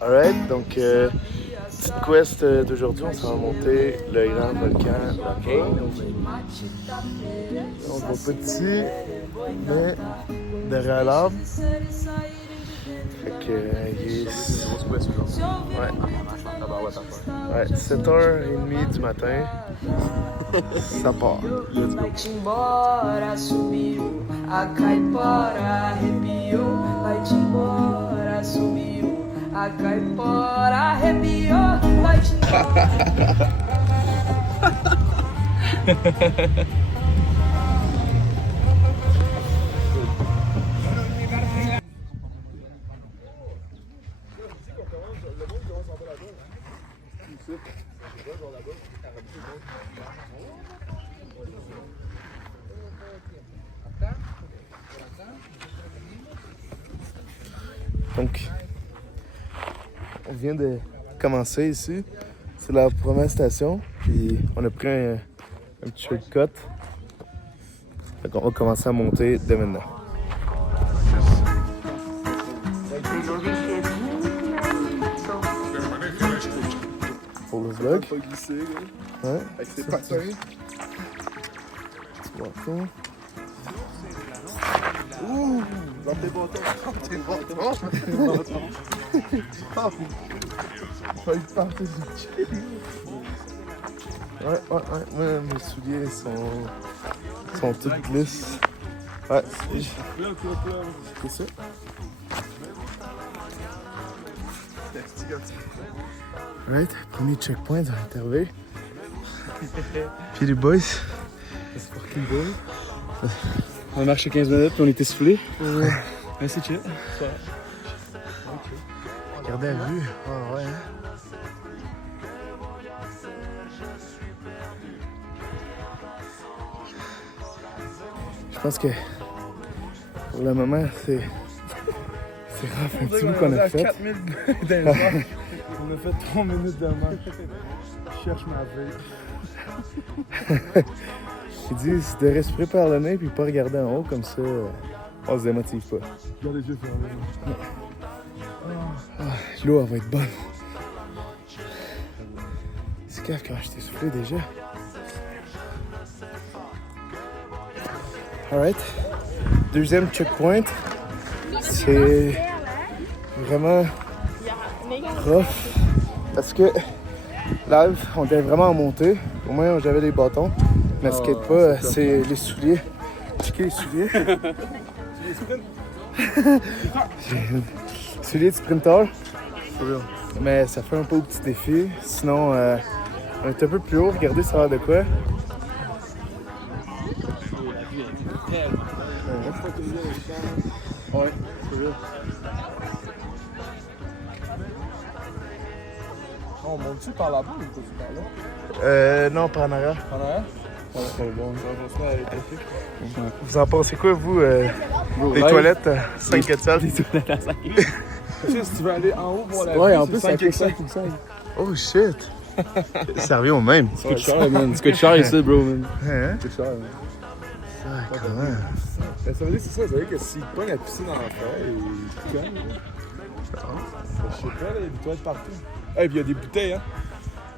Alright, donc petite quest d'aujourd'hui, on s'en va monter le grand volcan là-bas. On va petit, mais derrière l'arbre. Fait que il est... Ouais, 7h30 du matin. Ça part. Vai-te embora, sumiu. A caipora arrepiou. Vai-te embora, sumiu. A caipora arrepiou. Vai-te embora. Donc, on vient de commencer ici. C'est la première station. Puis on a pris un petit shortcut. Donc on va commencer à monter dès maintenant. Pour le vlog. Pas glisser, là. Ouais. Avec ses patins. Petit bâton. Ouh! Dans tes bâtons. Tes bâtons. Tes bâtons. Oh! Faut y partir du chill. Ouais. Moi, mes souliers sont tous lisses. Ouais, c'est ça. Right, premier checkpoint, on est arrivé. Puis les boys. C'est fucking beau. On a marché 15 minutes puis on était soufflés. Ouais, c'est chill. Regardez la vue. Ah ouais. Je pense que pour le moment, c'est grave un petit bout qu'on a fait. 4000 dans les heures. On a fait 3 minutes de marche. Je cherche ma veille. Ils disent de respirer par le nez puis pas regarder en haut, comme ça on se démotive pas. Regarde les yeux fermés. L'eau, elle va être bonne. C'est grave quand j'étais soufflé déjà. Alright. Deuxième checkpoint. C'est vraiment rough. Parce que là, on était vraiment en montée. Au moins, j'avais des bâtons. Mais ce qui est pas, c'est les souliers. Checker les souliers. Souliers de sprinter. Mais ça fait un peu au petit défi. Sinon, on est un peu plus haut. Regardez, ça a l'air de quoi. Ouais, c'est vrai. On monte-tu par là-bas ou pas par là? Non, pas en arrière. En arrière? Ouais, c'est bon. Vous en pensez quoi, vous, des toilettes 5 étoiles? Des toilettes à 5. Tu sais, si tu veux aller en haut voir la Ouais, vue, en c'est plus, 5 ça et coûte 5 ou 5. Oh shit! Ça revient au même. Ça coûte cher, man. Ça coûte cher ici, bro, man. Hein? C'est cher, man. Ah, comment? Ben, ça veut dire, c'est ça. Ça veut dire que s'il te pogne la piscine en fer, il cogne. Je sais pas, là, il y a des toilettes partout. Et puis il y a des bouteilles, hein,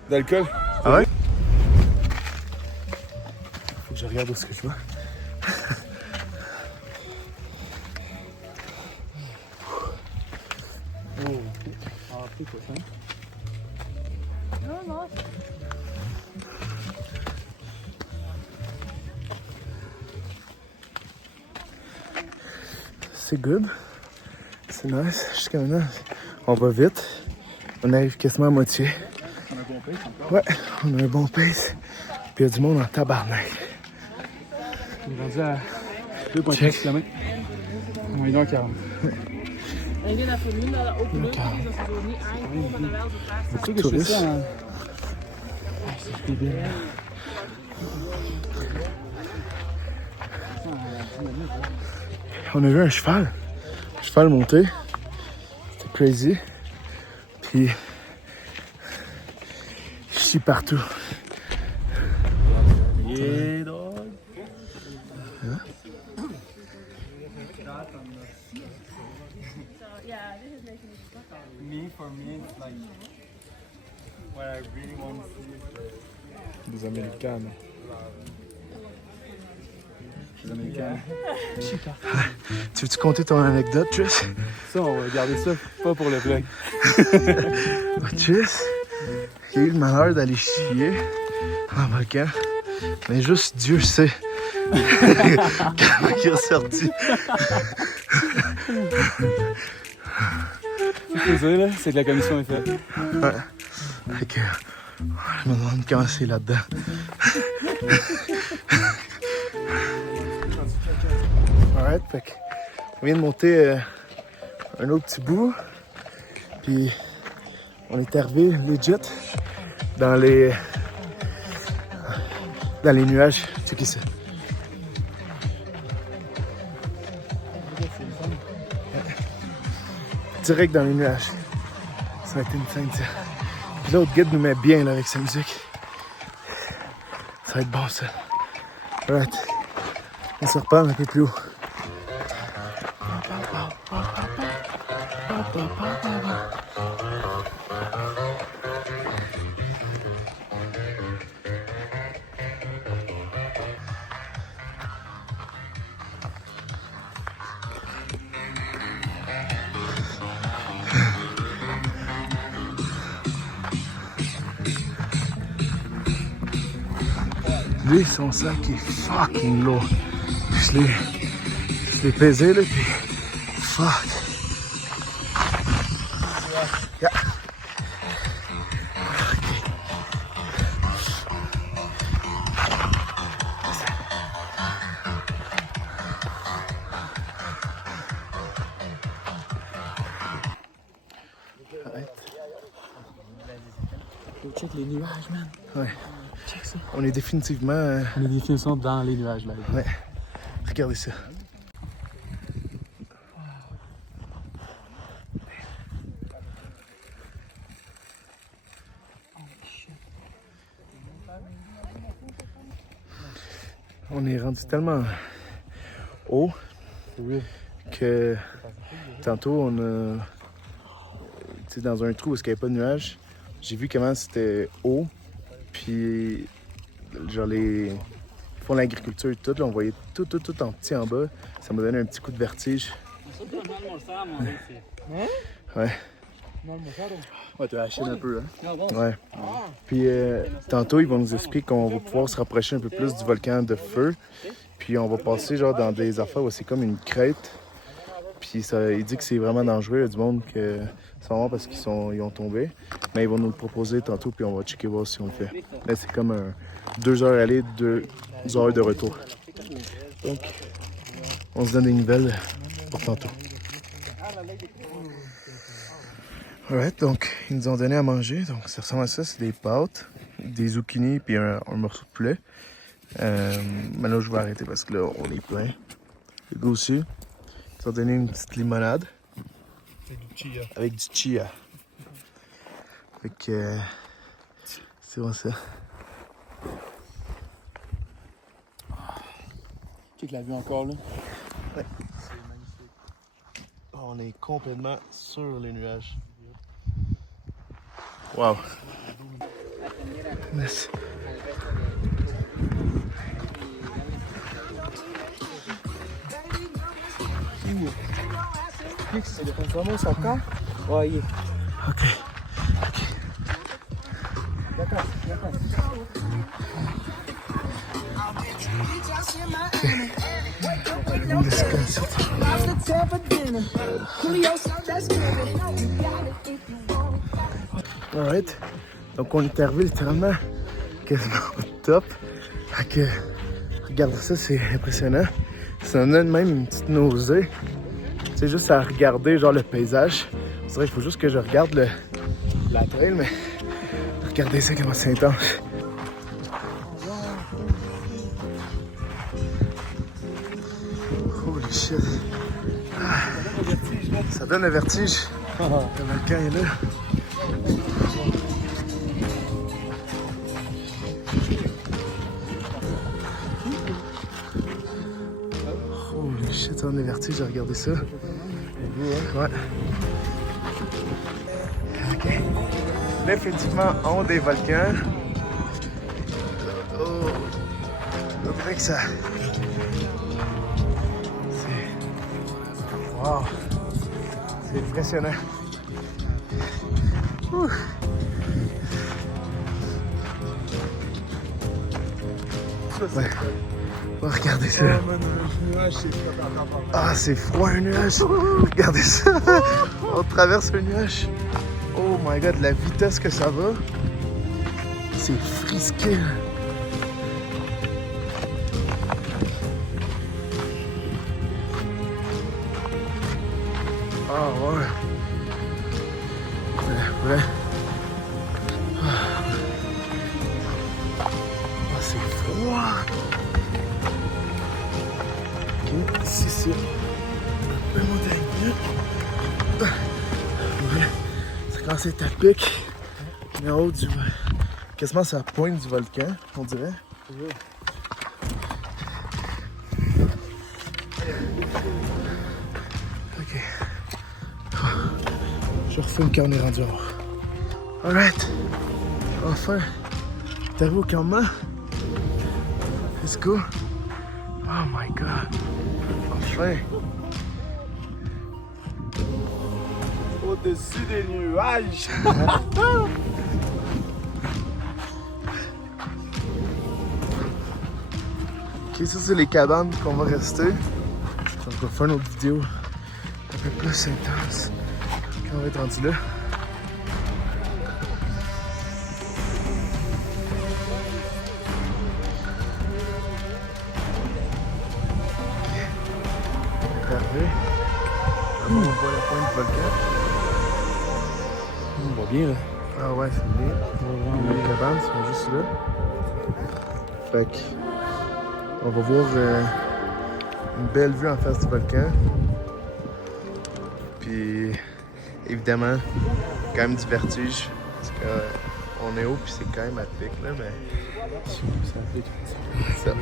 d'alcool. Ah ouais? Faut que je regarde où est-ce que je vais. C'est good. C'est nice. Jusqu'à maintenant, on va vite. On arrive quasiment à moitié. On a un bon pace encore. Ouais, on a un bon pace. Puis il y a du monde en tabarnak. On est rendu à 2,3 km. On est donc 40. En die dat voor hun dat ook leuk is, dat ze zo niet aankomen, maar wel zo graag zijn. Beaucoup de choses. Ça, hein. Ah, c'est débile. On a vu un cheval. Un cheval monter. C'était crazy. Puis, je chie partout. Yeah, dog. Ja, dit is lekker. for me, it's like what I really want to see is Des Américaines. the American. Tu veux-tu compter ton anecdote, Tris? Ça, on va garder ça pas pour le vlog. Tris, il a eu le malheur d'aller chier en volcan. Mais juste Dieu sait comment il est sorti. Désolé, là, c'est que la commission est faite. Ouais. Fait que, je me demande comment c'est là-dedans. Alright, fait que on vient de monter un autre petit bout. Puis on est arrivé legit dans les nuages. C'est qui ça? Direct dans les nuages. Ça va être une scène, ça. Puis l'autre guide nous met bien là avec sa musique. Ça va être bon, ça. Alright. On se repart un peu plus haut. Lui, son sac est fucking lourd. Je l'ai pesé là, puis fuck. Yeah. Check les nuages, man. Ouais. Check ça. On est définitivement... On est définitivement dans les nuages, là. Ouais. Regardez ça. On est rendu tellement haut que tantôt on a... Tu sais, dans un trou où il n'y avait pas de nuages, j'ai vu comment c'était haut, puis genre les font l'agriculture et tout, là, on voyait tout en petit en bas. Ça m'a donné un petit coup de vertige. Ouais. Ouais, tu haché un peu, hein. Ouais. Puis tantôt, ils vont nous expliquer qu'on va pouvoir se rapprocher un peu plus du volcan de feu. Puis on va passer genre dans des affaires où c'est comme une crête. Puis ça, il dit que c'est vraiment dangereux. Il y a du monde que c'est vraiment parce qu'ils ont tombé. Mais ils vont nous le proposer tantôt, puis on va checker voir si on le fait. Là, c'est comme 2 heures aller, 2 heures de retour. Donc, on se donne des nouvelles pour tantôt. Alright, donc ils nous ont donné à manger. Donc ça ressemble à ça, c'est des pâtes, des zucchini puis un morceau de poulet. Mais là je vais arrêter parce que là on est plein. Le gars aussi. Ils nous ont donné une petite limonade. Avec du chia. Fait que c'est bon ça. Check la vue encore, là. Ouais. On est complètement sur les nuages. Wow. Nice. C'est de transformer son camp? Ouais, il est. Ok. D'accord. Alright. Donc on est arrivé littéralement quasiment au top. Fait que regarde ça, c'est impressionnant. Ça donne même une petite nausée. C'est juste à regarder genre le paysage. C'est vrai qu'il faut juste que je regarde la trail, mais regardez ça comment c'est intense. Holy shit. Ça donne le vertige. Le volcan est là. Holy shit, ça donne le vertige, j'ai regardé ça. Ouais. définitivement honte des volcans. Oh, on dirait que ça... C'est... Wow! C'est impressionnant. Ouh. Ouais. Oh, regardez ça. Ah, c'est froid un nuage. Regardez ça. On traverse un nuage. Oh my god, la vitesse que ça va. C'est frisqué. Ah ouais. Ouais. Ah, c'est froid. Ok, c'est un peu montagneux. Ouais. Ça commence à être à pic. Mais en haut du... Quasiment sur la pointe du volcan, on dirait. Ok. Je refais quand on est rendu en haut. Alright. Enfin. T'es arrivé au campement? Let's go. Oh my god. Enfin. Au-dessus des nuages. Ok, ça c'est les cabanes qu'on va rester. Donc on va faire une autre vidéo un peu plus intense quand on va être rendu là. On est arrivé. On voit la pointe du volcan. On va bien là. Ah ouais, c'est bien. Les cabanes sont juste là. Fait que on va voir une belle vue en face du volcan. Puis évidemment, quand même du vertige. Parce qu'on est haut puis c'est quand même à pic là, mais. Ça pique. Ça,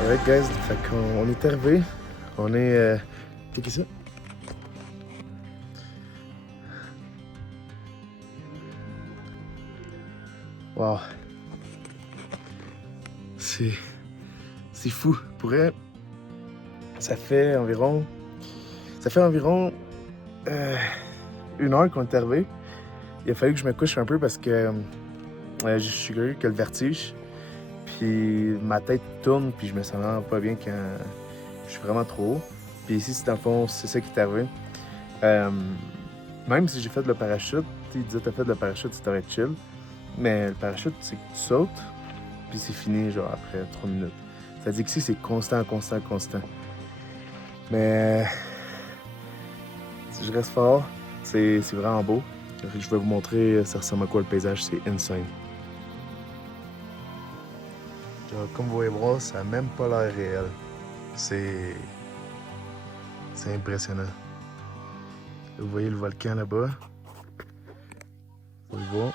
Alright guys, fait qu'on est arrivé. On est... T'es qui ça? Wow. C'est fou. Pour vrai, ça fait environ 1 heure qu'on est arrivé. Il a fallu que je me couche un peu parce que je suis curieux que le vertige. Puis ma tête tourne, puis je me sens vraiment pas bien quand je suis vraiment trop haut. Puis ici, c'est dans le fond, c'est ça qui est arrivé. Même si j'ai fait le parachute, il disait t'as fait le parachute, ça t'aurait chill. Mais le parachute, c'est que tu sautes, puis c'est fini genre après 3 minutes. Ça dit que ici, c'est constant. Mais si je reste fort, c'est vraiment beau. Je vais vous montrer ça ressemble à quoi le paysage, c'est insane. Genre, comme vous pouvez voir, ça n'a même pas l'air réel. C'est impressionnant. Vous voyez le volcan là-bas. Vous le voir.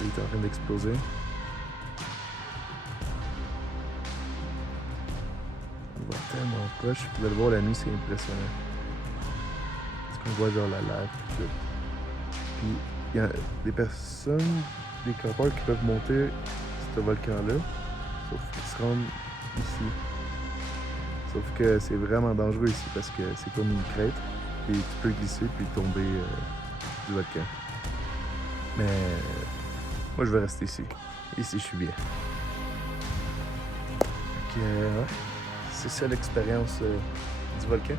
Il est en train d'exploser. On voit tellement proche. Vous allez le voir la nuit, c'est impressionnant. Parce qu'on voit genre la lave et tout. Puis il y a des personnes, des campeurs qui peuvent monter ce volcan-là. Sauf qu'ils se rendent ici. Sauf que c'est vraiment dangereux ici parce que c'est comme une crête. Et tu peux glisser puis tomber du volcan. Mais moi je vais rester ici. Ici je suis bien. Donc, ouais. C'est ça l'expérience du volcan.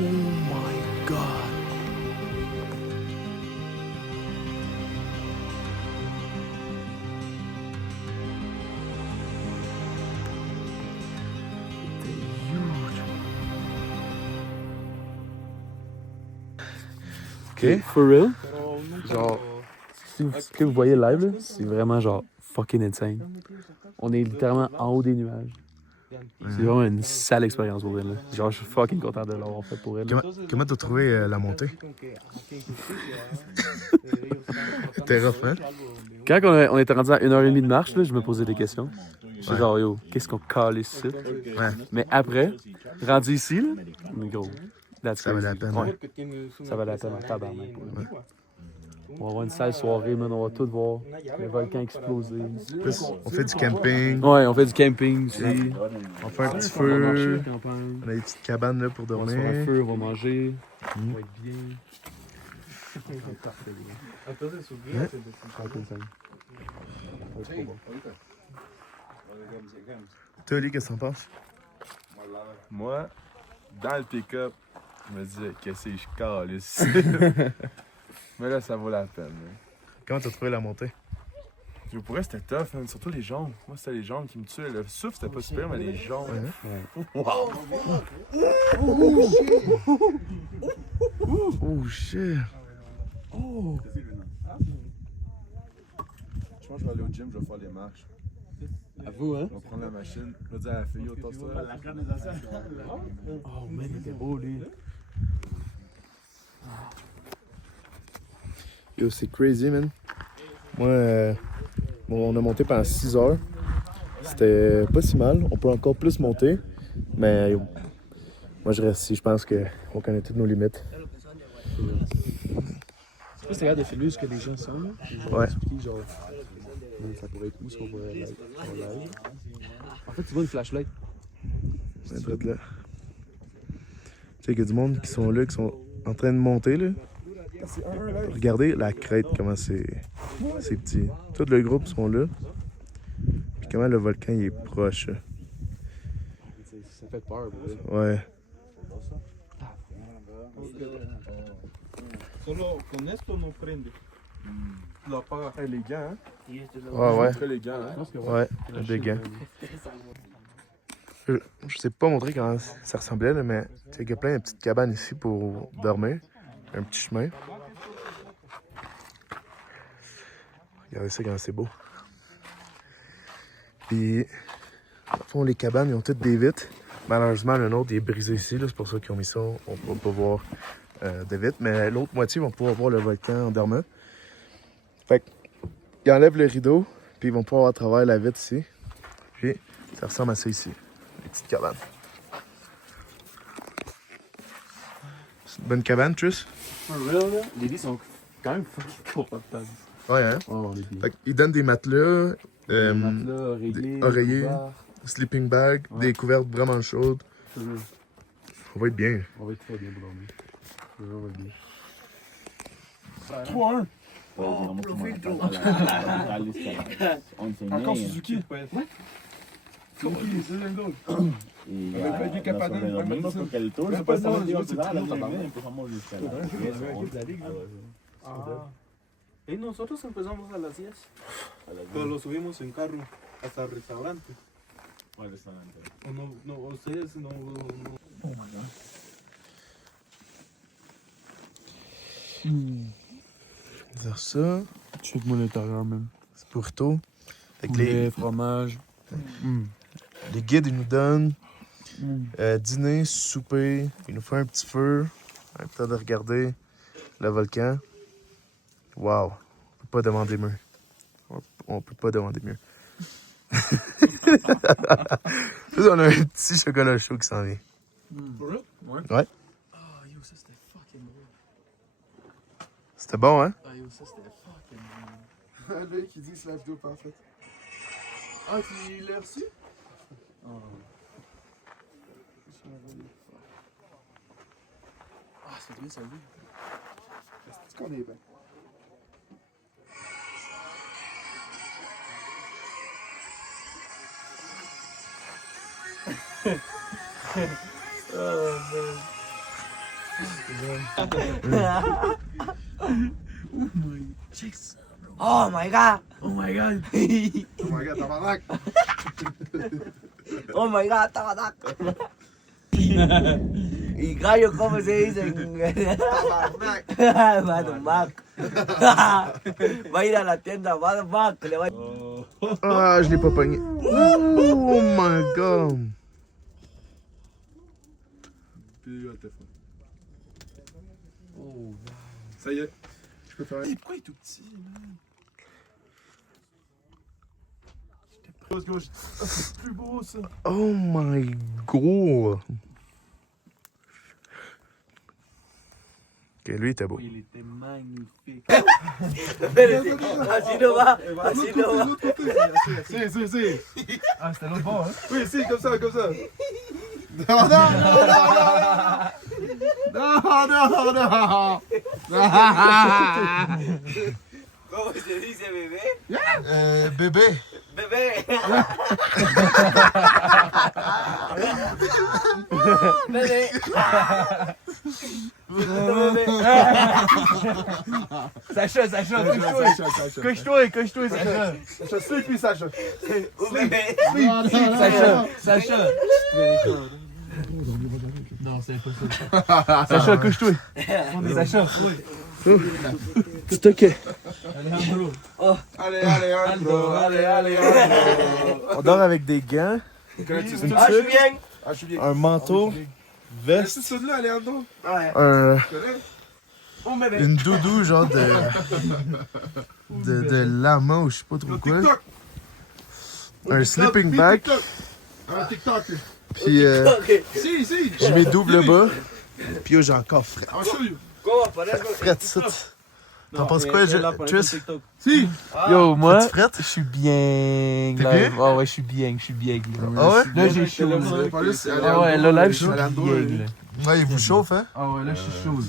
my god. Ok, for real. Genre, ce que vous voyez live, là, c'est vraiment genre fucking insane. On est littéralement en haut des nuages. C'est vraiment une sale expérience pour elle. Là. Genre, je suis fucking content de l'avoir fait pour elle. Comment t'as trouvé la montée? C'était rough, hein? Quand on était rendu à 1h30 de marche, là, je me posais des questions. J'étais genre, yo, qu'est-ce qu'on colle ici? Ouais. Mais après, rendu ici, là, gros, Ça valait la peine. Ouais. Ça valait la peine en tabarnak. Ouais. On va avoir une sale soirée, man. On va tout voir. Le volcan exploser. Plus, on fait du camping. Ouais, on fait du camping aussi. On fait un petit On va marcher feu. la campagne. On a des petites cabanes là pour On va se faire un dormir. feu, on va manger. On va être bien. Parfait, gars. Fucking insane. Ça va être trop bon. Toi, Ali, qu'est-ce que t'en penses? Moi, dans le pick-up, je me disais, qu'est-ce que je calisse? Mais là, ça vaut la peine. Hein. Comment t'as trouvé la montée? Pour vrai, c'était tough, hein. Surtout les jambes. Moi, c'était les jambes qui me tuaient. Le souffle, c'était pas super, mais les jambes. Oh shit! Je pense que je vais aller au gym, je vais faire les marches. À vous, hein? On va prendre la machine. Je vais dire à la fille, tasse-toi. Oh, man, il était beau, lui. Yo, c'est crazy, man. Moi, bon, on a monté pendant 6 heures. C'était pas si mal. On peut encore plus monter. Mais yo, moi, je reste ici. Je pense qu'on connaît toutes nos limites. Est-ce que c'est capable de filmer ce que les gens sont, là? Genre, Ouais. expliquer, genre, ça pourrait être où, ce qu'on pourrait live. En fait, tu vois une flashlight. On est prêt là. Tu sais qu'il y a du monde qui sont là, qui sont en train de monter, là. Regardez la crête, comment c'est petit. Tout le groupe sont là. Puis comment le volcan il est proche. Ça fait peur, bro. Ouais. Solo con esto no prende. Lo apaga. Hey, les gants, hein? Ouais, ouais. Très les gants, hein? Ouais, des gants. Je sais pas montrer comment ça ressemblait, là, mais tu sais qu'il y a plein de petites cabanes ici pour dormir. Un petit chemin. Regardez ça, comment c'est beau. Puis, au fond, les cabanes, ils ont toutes des vitres. Malheureusement, le nôtre il est brisé ici, là, c'est pour ça qu'ils ont mis ça. On ne peut pas voir de vitres, mais l'autre moitié vont pouvoir voir le volcan en dormant. Fait qu'ils enlèvent le rideau, puis ils vont pouvoir voir à travers la vitre ici. Puis, ça ressemble à ça ici, les petites cabanes. C'est une bonne cabane, Tris? For real, là, les lits sont quand même fucking confortables. Ouais, hein? Ouais, on est bien. Fait qu'ils donnent des matelas, Matelas, oreillers, oreillers. couverts. sleeping bag, Ouais. des couvertes vraiment chaudes. For real. On va être bien. On va être très bien pour dormir. For real, on va être bien. 3-1. Encore Suzuki. Y nosotros empezamos a las 10. Pero lo subimos en carro hasta el restaurante. O no, ustedes no. Dire ça, Check-moi l'intérieur, même. c'est pour tôt. Avec Poulet, fromage. les guides, ils nous donnent Mm. dîner, souper, ils nous font un petit feu, un temps de regarder le volcan. Wow, on peut pas demander mieux. On peut pas demander mieux. Plus, on a un petit chocolat chaud qui s'en vient. Ouais. Ah, yo, ça c'était fucking bon. C'était bon, hein? Ah, yo, ça c'était fucking bon. Lui qui dit c'est la vidéo parfaite. Ah, tu l'as reçu? Ah, c'est bien ça, lui. Est-ce qu'on est bien? Oh my god! Oh my god, tabarnak! Oh my god, tabatak! ¿Y gallo cómo se dice en inglés? Tabarnak! Madam Mac. Va a ir a la tienda Madam Mac. Le va a... Ah, je l'ai pas pogné. Oh my god. Ça y est, je peux faire. Pourquoi il est tout petit, man? C'est plus beau, ça. Oh my god. Ok, lui, il était beau. Il était magnifique. Así no va, así no va. Si. Ah, c'était l'autre bord, hein? Oui, si, comme ça. Non, non, non, non, non. ¿Cómo se dice bebé? Bébé. Bebé. Bebé. Sacha, couche-toi, Sacha. Sacha, sleepy, Sacha. Un bebé. Sacha. Non, c'est impossible. Sacha, couche-toi. Sacha. C'est ok. Alejandro. Allez. On dort avec des gants, Ah, je suis bien. un manteau, veste, C'est celui-là, Alejandro. Un bebé. une doudou genre de lama ou je sais pas trop quoi. TikTok. Un sleeping bag. Un TikTok. Puis Ok. Si. je mets double bas. Puis yo, j'ai encore fret. I'll show you. ¿Cómo parezco? Fret, ça. T'en penses quoi, Tris? Si. Yo, moi, T'es prête? je suis bien. T'es live. bien? Ah ouais, je suis bien. Ah ouais? Là, j'ai chaud. Ah ouais, là, live, je suis bien. Là. Ouais, il vous chauffe, hein? Ah ouais, là, je suis chaud.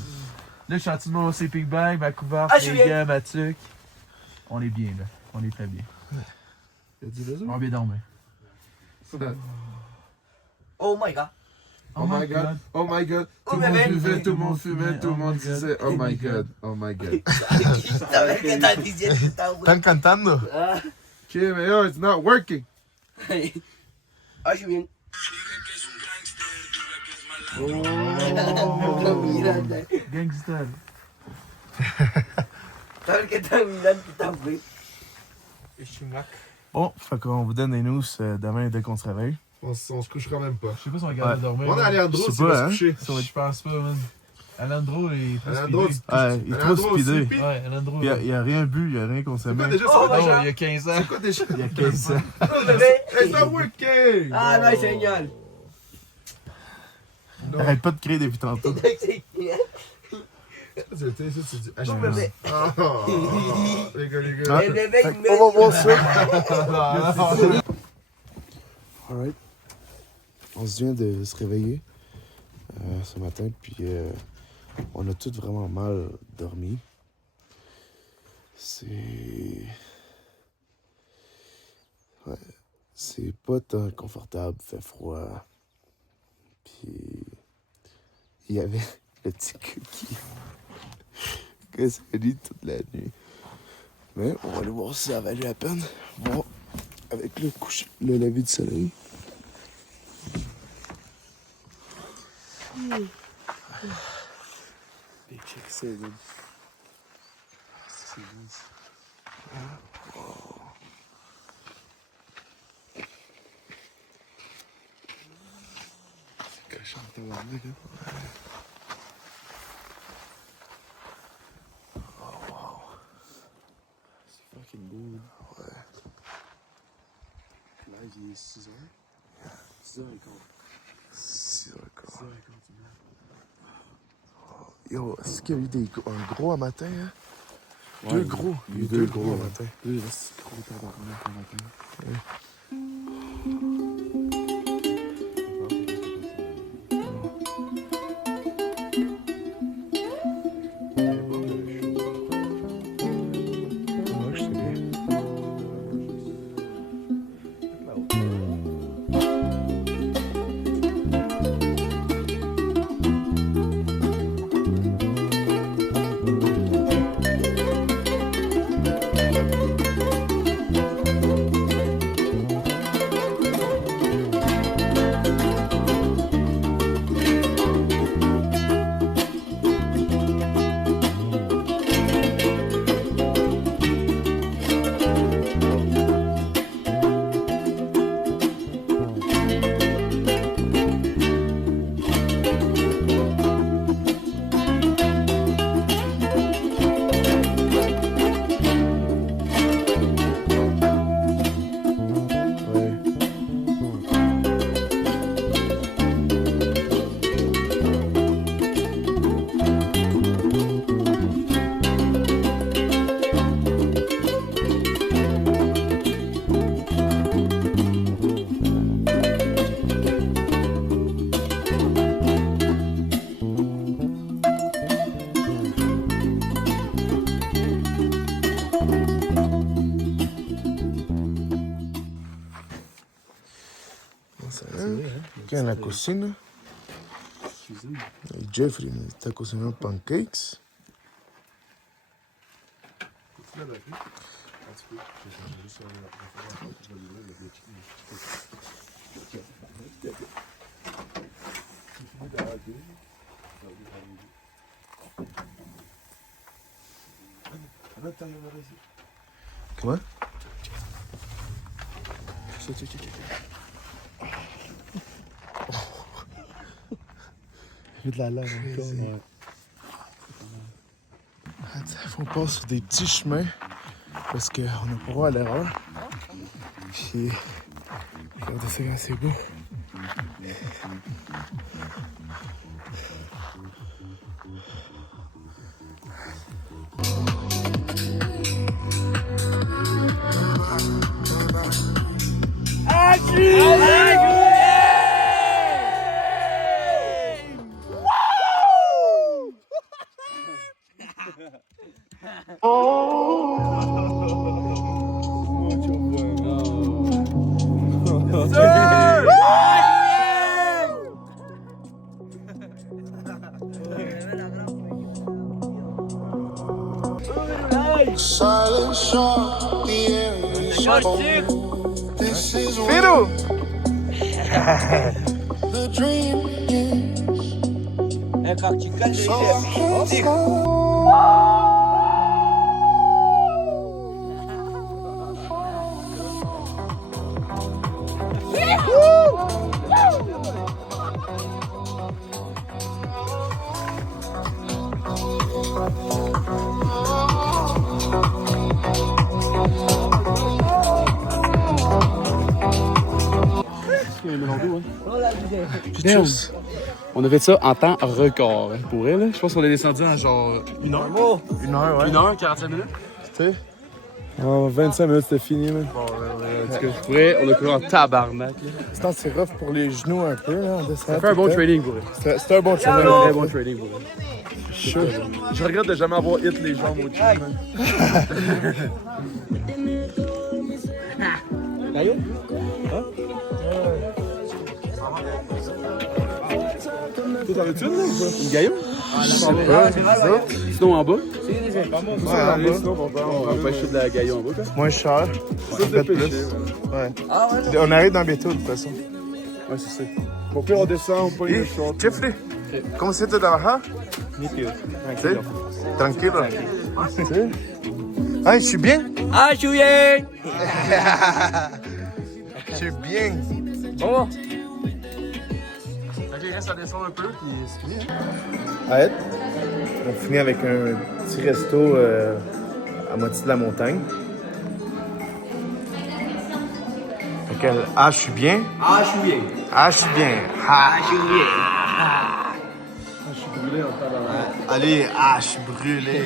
Là, je suis en dessous de mon sleeping bag, ma couverte, Ah, je suis mes bien. gants, ma tuque. On est bien, là. On est très bien. On va bien dormir. Oh my god. Oh my god. Tout Oh, le monde bébé. buvait, tout le monde fumait, tout le monde disait oh my god. ¿Sabes qué estás diciendo? Está bueno. Están cantando. Ah, Ok, mais yo, it's not working. ah, je suis bien. Mirando. Gangster. ¿Sabes qué estás mirando? Está bien. Bon, fait qu'on vous donne des news demain dès qu'on se réveille. On se couchera même pas. Je sais pas si on va garder dormir. On a Alejandro, Je sais s'il va pas, se hein. coucher. Je pense pas, man. Alejandro est trop Alejandro, speedé. Ouais, il est trop Alejandro, speedé. sleepy. Ouais, Alejandro. Il a rien bu, il a rien C'est consommé. quoi déjà? Oh, Ah déjà? ouais, il y a 15 ans. C'est quoi déjà? Il y a 15 ans. Oh, bébé. It's not working! Ah, no hay señal. Arrête pas de crier depuis tantôt. No hay señal. C'est du Un bébé. Les gars. El bébé Fait inmenso. qu'on va voir ça. Alright. On se vient de se réveiller ce matin, puis on a tous vraiment mal dormi. C'est pas tant confortable, fait froid. Puis il y avait le petit cookie que ça lit toute la nuit. Mais on va aller voir si ça a valu la peine. Bon, avec le lever du soleil. Les checks, c'est good. C'est good. C'est cochon, tabarnak, hein? Fucking beau. Ouais. Là, il est 6h. 6h15. 6h15. Yo, est-ce qu'il y a eu un gros à matin, hein? Ouais, Deux gros. Il y a eu deux gros à matin. C'est gros tabarnak le matin. Ouais, je sais bien. Aquí en la cocina. Y Jeffrey está cocinando pancakes. Quoi? Il y a de la lave encore. Ouais. Il faut passer sur des petits chemins parce qu'on n'a pas droit à l'erreur. Puis, regardez ça quand c'est beau. Silent shot, the air is cold. This is when the dream begins. So I can't stop. Damn. On a fait ça en temps record. Pour elle, là. Je pense qu'on est descendu en genre 1 heure. 1 heure, ouais. 1 heure, 45 minutes. Tu sais? En 25 minutes, c'était fini, man. En tout cas, pour elle, on a couru en tabarnak. C'est rough pour les genoux un peu. Là, Ça fait un bon trading pour elle. C'était un bon training. Un très bon trading pour elle. Je regrette de jamais avoir hit les jambes au gym, man. Toi, t'en as-tu une, là, ou pas? Une gaillon? Sinon en bas. Ouais, en bas. On va acheter de la gaillon en bas, quoi. Moins cher. Ça, c'est plus. péché, Ouais. On arrive dans bientôt, de toute façon. Ouais, c'est ça. Pour pire, on descend, on pogne le short. Jeffrey, ¿cómo se te trabaja? Nítido. ¿Sí? Tranquilo. ¿Sí? Ah, je suis bien. Ah, je suis bien. Je suis bien. Bon. Ok, reste à descendre un peu, puis c'est fini. Arrête. On finit avec un petit resto à moitié de la montagne. Lequel? Ah, je suis bien. Ah, je suis bien. Ah, je suis bien. Ah, Je suis bien. Je suis brûlé en tabarnak. allez, ah, je suis brûlé.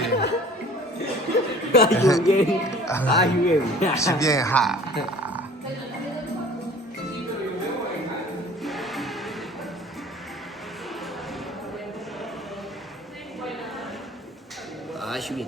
Ah, je suis bien. Ah, je suis bien. Je suis bien. Ah. Ah, je suis bien.